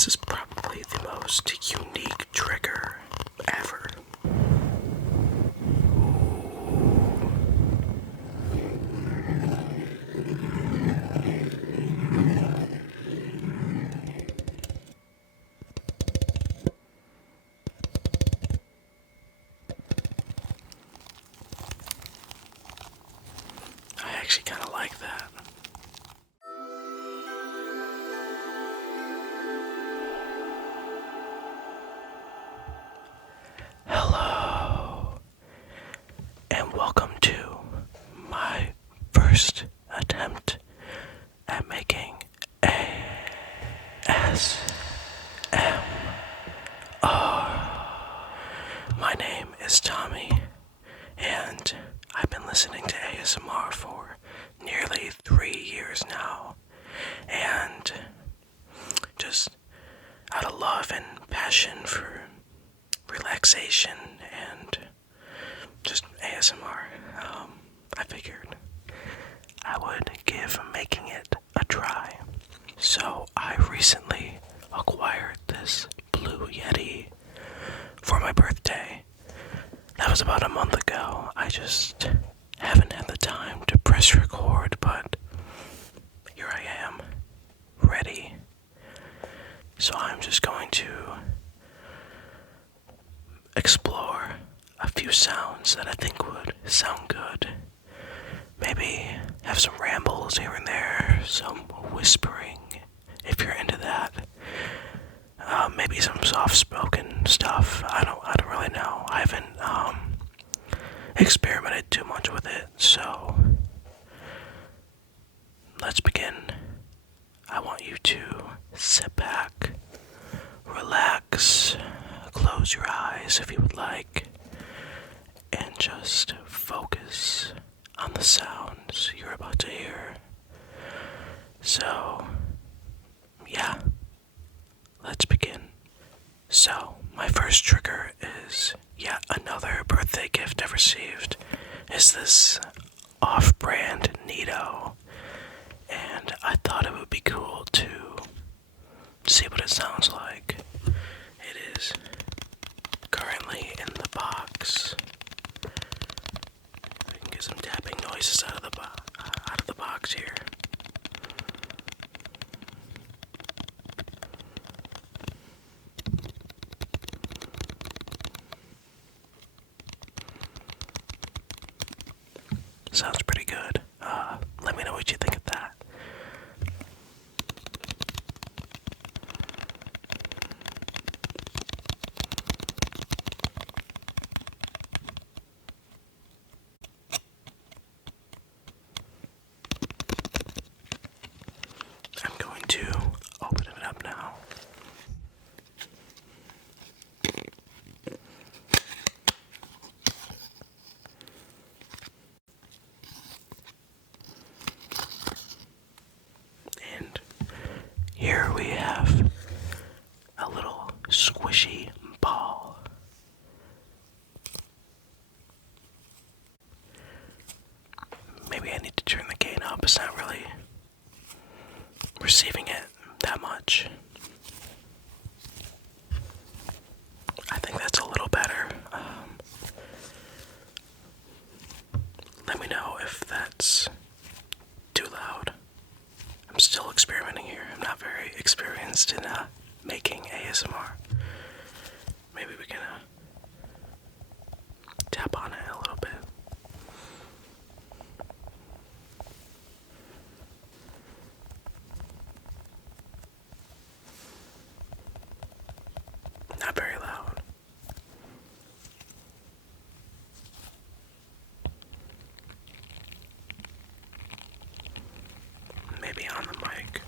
This is probably the most unique trigger ever. I actually kind of like that. Hello, and welcome to my first attempt at making ASMR. My name is Tommy, and I've been listening to ASMR for nearly 3 years now, and just out of love and passion for relaxation and just ASMR, I figured I would give making it a try. So I recently acquired this Blue Yeti for my birthday. That was about a month ago. I just haven't had the time to press record, but here I am, ready. So I'm just going to explore a few sounds that I think would sound good. Maybe have some rambles here and there, some whispering, if you're into that. Maybe some soft-spoken stuff. I don't really know. I haven't experimented too much with it, so let's begin. I want you to sit back, relax, close your eyes if you would like, and just focus on the sounds you're about to hear. So, yeah, let's begin. So, my first trigger is yet another birthday gift I've received. Is this off-brand Nee-Doh, and I thought it would be cool to see what it sounds like. It is currently in the box. We can get some tapping noises out of the box here. Sounds pretty good. Let me know what you think of that. I'm going to open it up now. And here we have a little squishy ball. Maybe I need to turn the gain up. It's not really receiving it that much. I think that's a little better. Let me know if that's too loud. I'm still experimenting here. I'm not very experienced in making ASMR. Maybe we can tap on it a little bit. Not very loud. Maybe on the mic.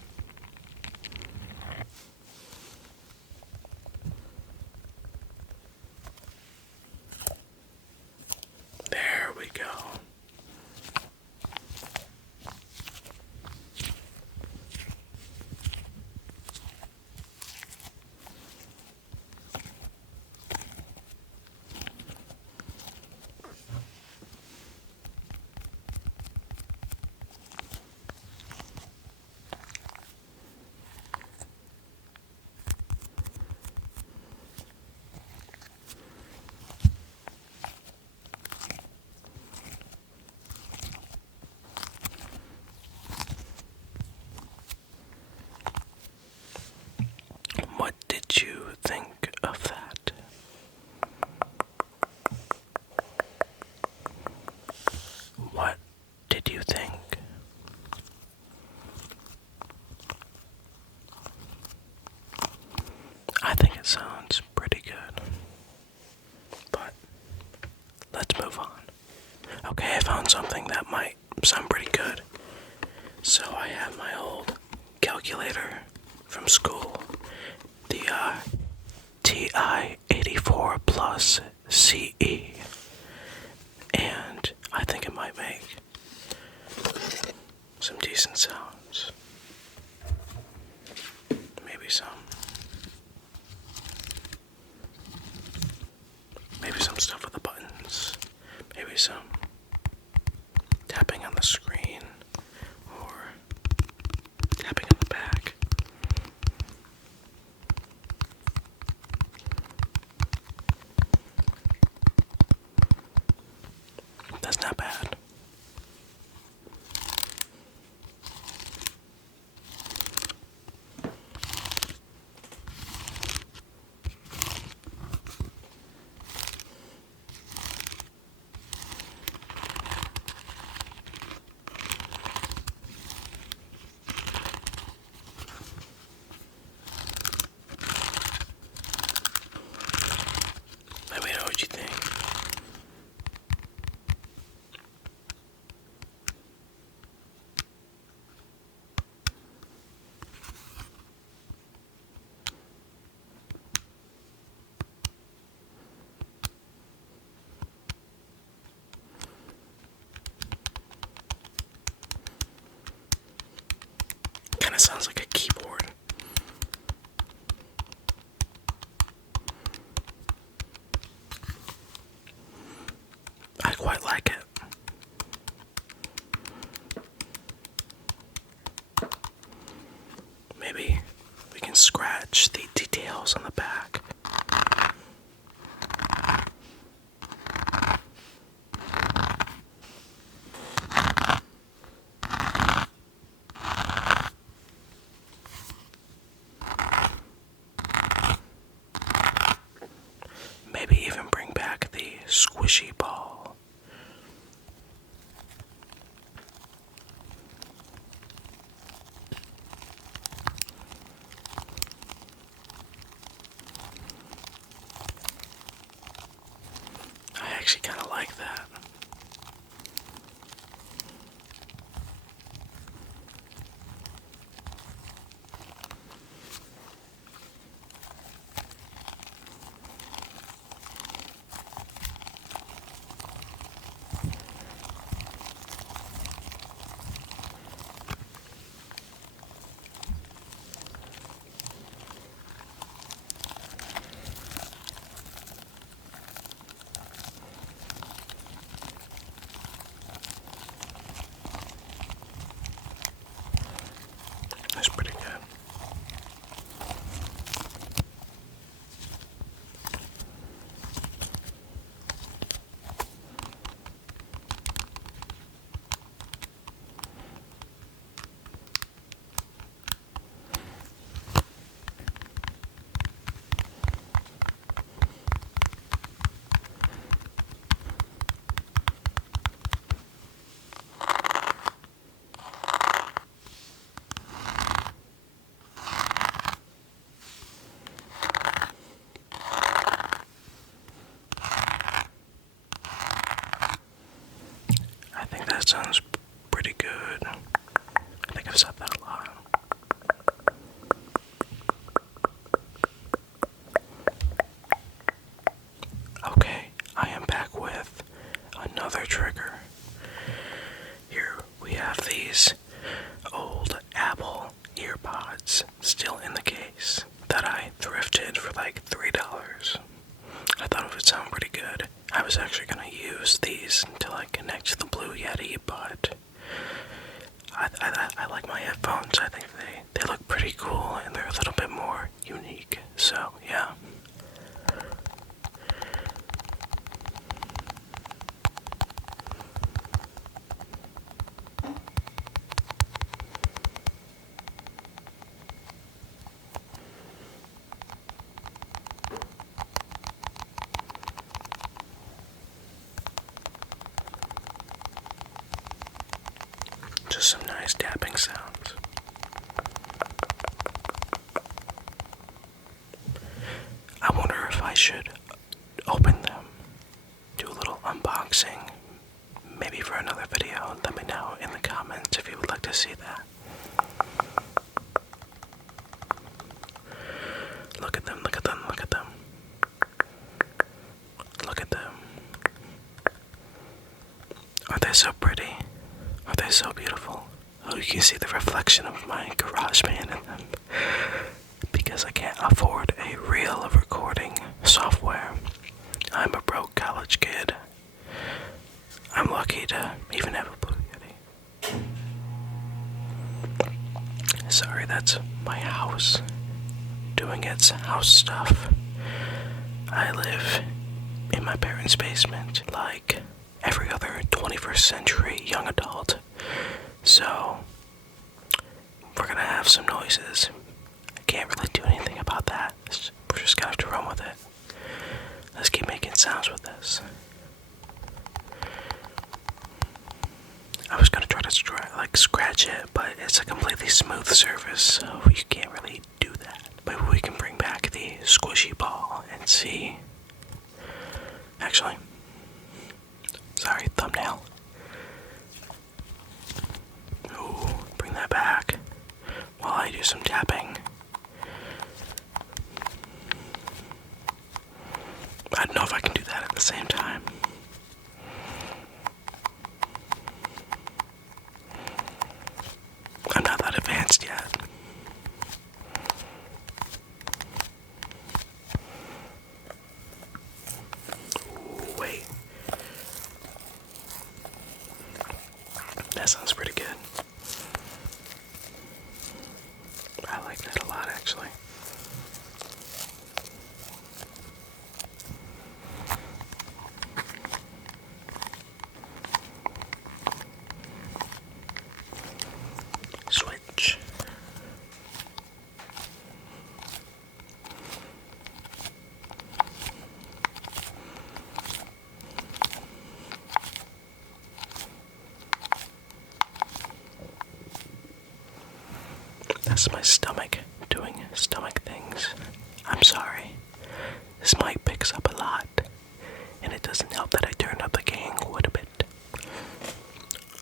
did you think of that? What did you think? I think it sounds pretty good. But let's move on. Okay, I found something that might sound pretty good. So I have my old calculator from school, the TI-84 Plus CE, and I think it might make some decent sounds. Maybe some stuff with the buttons, maybe some tapping on the screen, or tapping on the back. That's not bad. Let me know what you think. Kind of sounds like a keyboard. I quite like it. Maybe we can scratch the details on the back. Maybe even bring back the squishy ball. I actually kind of like that. That's pretty good. I think that sounds pretty good. I think I've said that a lot. Okay, I am back with another trigger. Here we have these old Apple EarPods still in the case that I thrifted for like $3. I thought it would sound pretty good. I was actually going to use these to like connect to the Blue Yeti, but I like my headphones. I think they look pretty cool and they're a little bit more unique. So yeah. these tapping sounds. I wonder if I should open them, do a little unboxing, maybe for another video. Let me know in the comments if you would like to see that. Look at them, look at them, look at them. Look at them. Are they so pretty? Are they so beautiful? Oh, you can see the reflection of my GarageBand in them. Because I can't afford a reel of recording software. I'm a broke college kid. I'm lucky to even have a Blue Yeti. Sorry, that's my house doing its house stuff. I live in my parents' basement like every other 21st century young adult. So, we're gonna have some noises. I can't really do anything about that. We're just gonna have to run with it. Let's keep making sounds with this. I was gonna try to scratch it, but it's a completely smooth surface, so you can't really do that. Maybe we can bring back the squishy ball and see. Actually, sorry, thumbnail. Ooh, bring that back while I do some tapping. I don't know if I can do that at the same time. I'm not that advanced yet. Ooh, wait. That sounds pretty good. I like that a lot, actually. Switch. That's my stomach doing stomach things. I'm sorry. This mic picks up a lot, and it doesn't help that I turned up the gain quite a bit.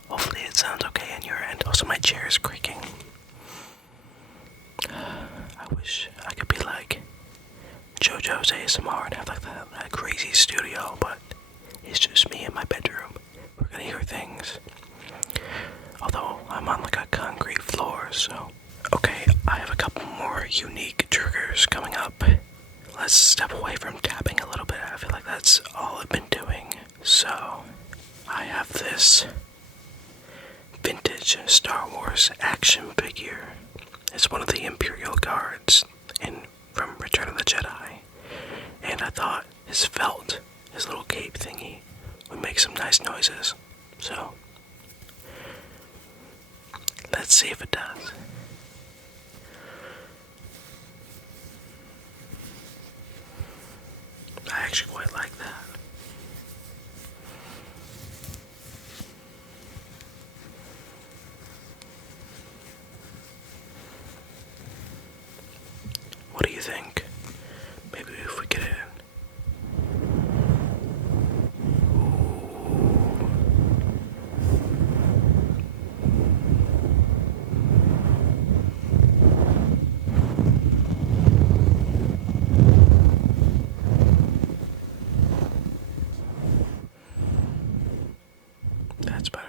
Hopefully it sounds okay on your end. Also, my chair is creaking. I wish I could be like JoJo's ASMR and have like that crazy studio, but it's just me in my bedroom. We're gonna hear things. Although I'm on like a concrete floor, so. Okay, I have a couple more unique triggers coming up. Let's step away from tapping a little bit. I feel like that's all I've been doing. So, I have this vintage Star Wars action figure. It's one of the Imperial Guards from Return of the Jedi. And I thought his felt, his little cape thingy, would make some nice noises. So, let's see if it does. I actually quite like that. What do you think? Maybe if we get it in. That's better.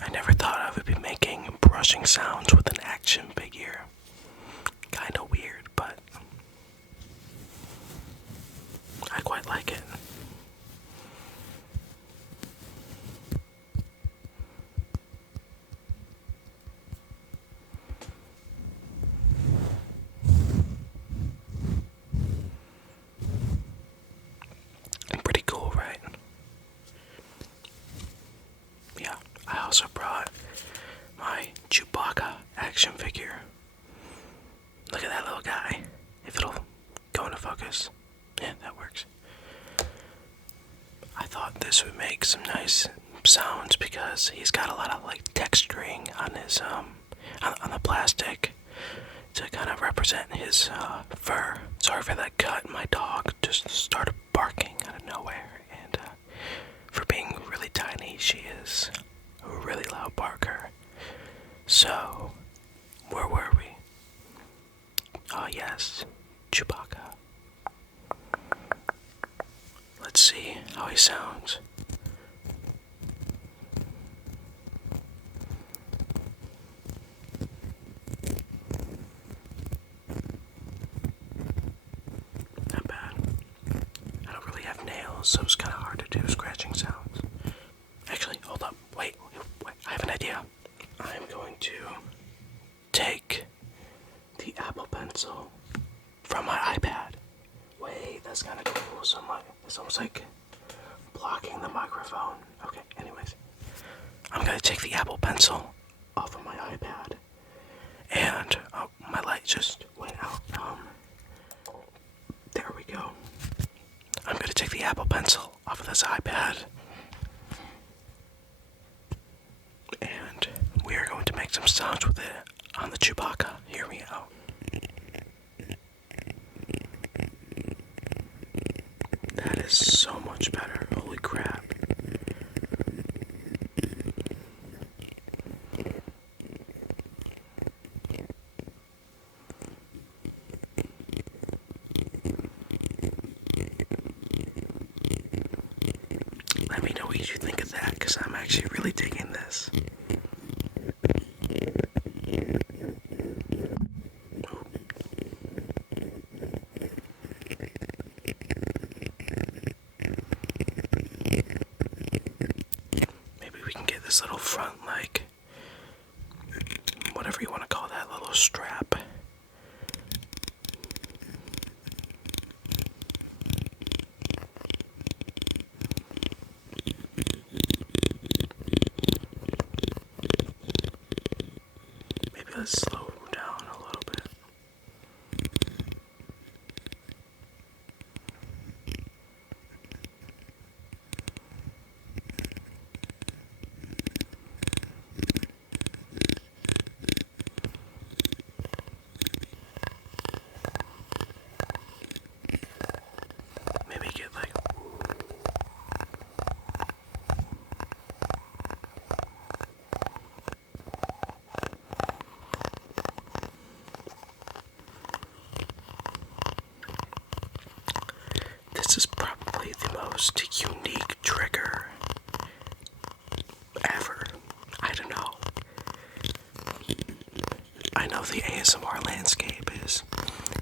I never thought I would be making brushing sounds with an action figure. Kinda weird, but I quite like it. Pretty cool, right? Yeah, I also brought my action figure. Look at that little guy. If it'll go into focus. Yeah, that works. I thought this would make some nice sounds because he's got a lot of like texturing on his on the plastic to kind of represent his fur. Sorry for that cut. My dog just started barking out of nowhere, and for being really tiny, she is a really loud barker. So, where were we? Oh yes, Chewbacca. Let's see how he sounds. Not bad. I don't really have nails, so it's kind of hard to do scratching sounds. Actually, hold up. Wait. I have an idea. I'm going to take the Apple Pencil from my iPad. Wait, that's kind of cool. So it's almost like blocking the microphone. Okay, anyways. I'm going to take the Apple Pencil off of my iPad. And, my light just went out. There we go. I'm going to take the Apple Pencil off of this iPad. And we are going to make some sounds with it on the Chewbacca. Here we go. That is so much better. Holy crap. Let me know what you think of that, because I'm actually really digging this. Maybe we can get this little front, like, whatever you want to call that, little strap. Let's slow down a little bit. Maybe get like this is probably the most unique trigger ever. I don't know. I know the ASMR landscape is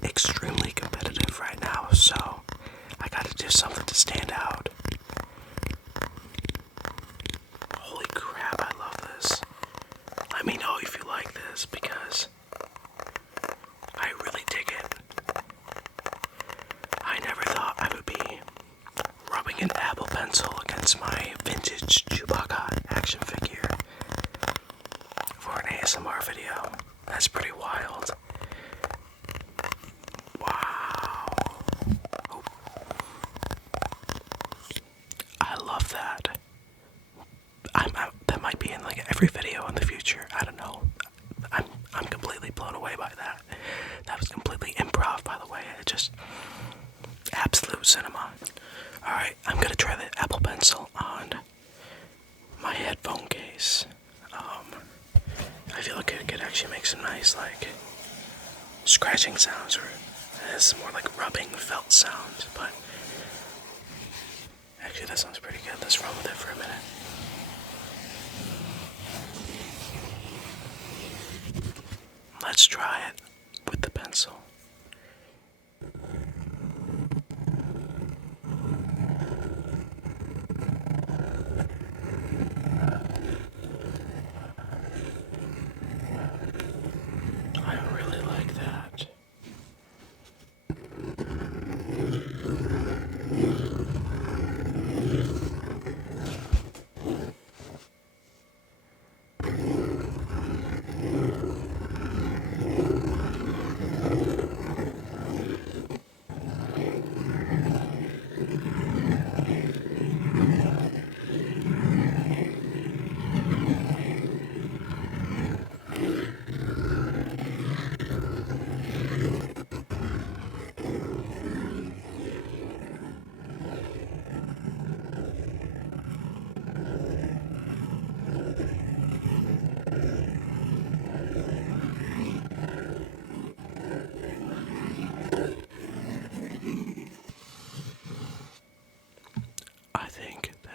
extremely competitive right now, so I gotta do something to stand out. Holy crap, I love this. Let me know if you like this, because I really dig it. I never thought I would be rubbing an Apple Pencil against my vintage Chewbacca action figure for an ASMR video. That's pretty wild. Wow. Oh. I love that. That might be in like every video in the future. I don't know. I'm completely blown away by that. That was completely improv, by the way. It just absolute cinema. Alright, I'm gonna try the Apple Pencil on my headphone case. I feel like it could actually make some nice, like, scratching sounds, or it's more like rubbing felt sounds, but actually that sounds pretty good. Let's run with it for a minute. Let's try it with the pencil. I really like that.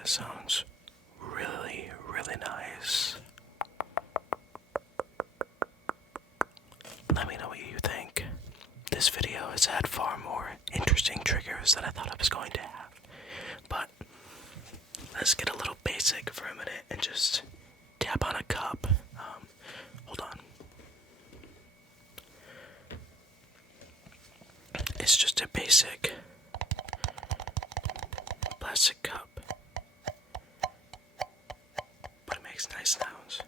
It sounds really, really nice. Let me know what you think. This video has had far more interesting triggers than I thought I was going to have. But let's get a little basic for a minute and just tap on a cup. Hold on. It's just a basic plastic cup, but it makes nice sounds.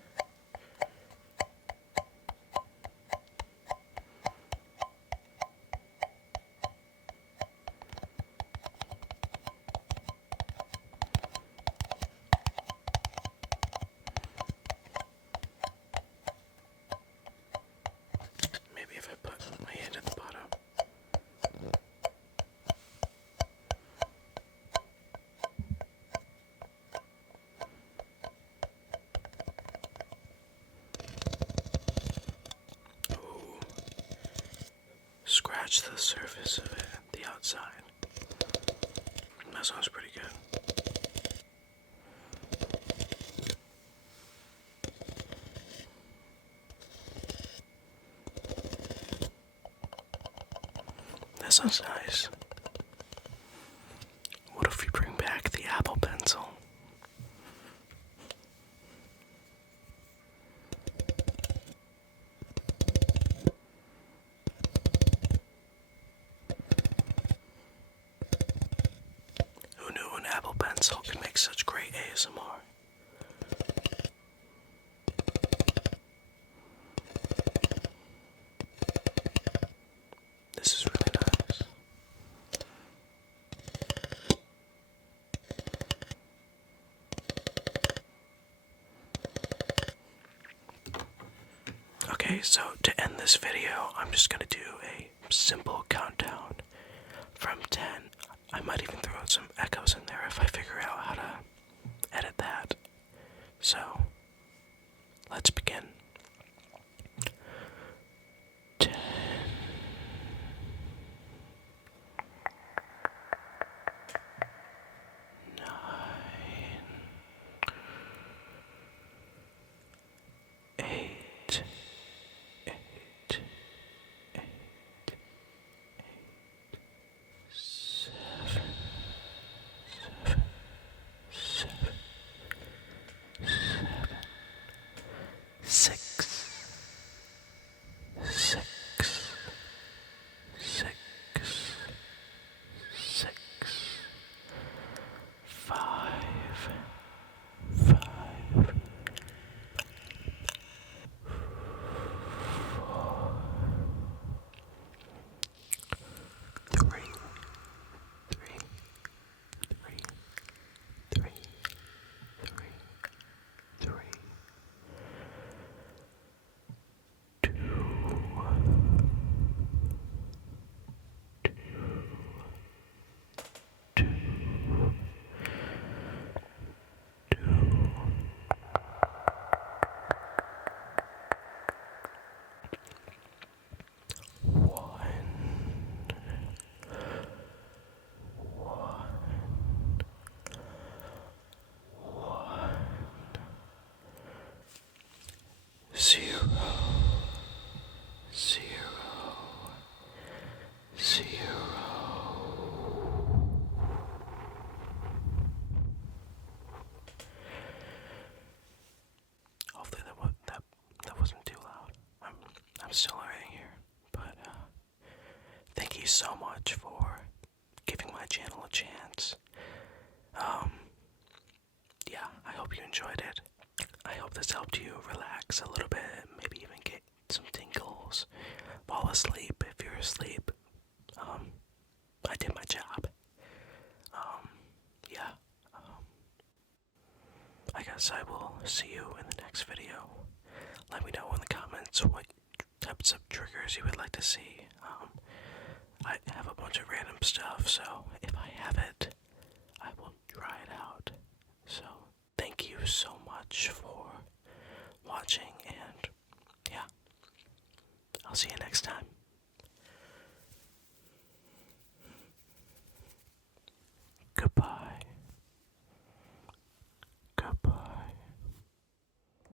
Maybe if I put my hand at the bottom. Ooh. Scratch the surface of it, the outside. That sounds pretty good. That sounds nice. What if we bring back the Apple Pencil? Who knew an Apple Pencil could make such great ASMR? This is really nice. Okay, so to end this video, I'm just gonna do a simple countdown from 10. I might even throw some echoes in there if I figure out how to edit that. So, let's begin. 10. 9. 8. 8. 7. 6. 6. 5. 5. 4. 3. 3. 3. 3. 3. 3. 2. 2. 2. 1. Zero. Hopefully that wasn't too loud. I'm still learning here, but thank you so much for giving my channel a chance. Yeah, I hope you enjoyed it. I hope this helped you relax a little bit, maybe even get some tingles, fall asleep if you're asleep. I did my job. Yeah. I guess I will see you in the next video. Let me know in the comments what types of triggers you would like to see. I have a bunch of random stuff, so if I have it, I will try it out. So, thank you so much for watching, and yeah, I'll see you next time.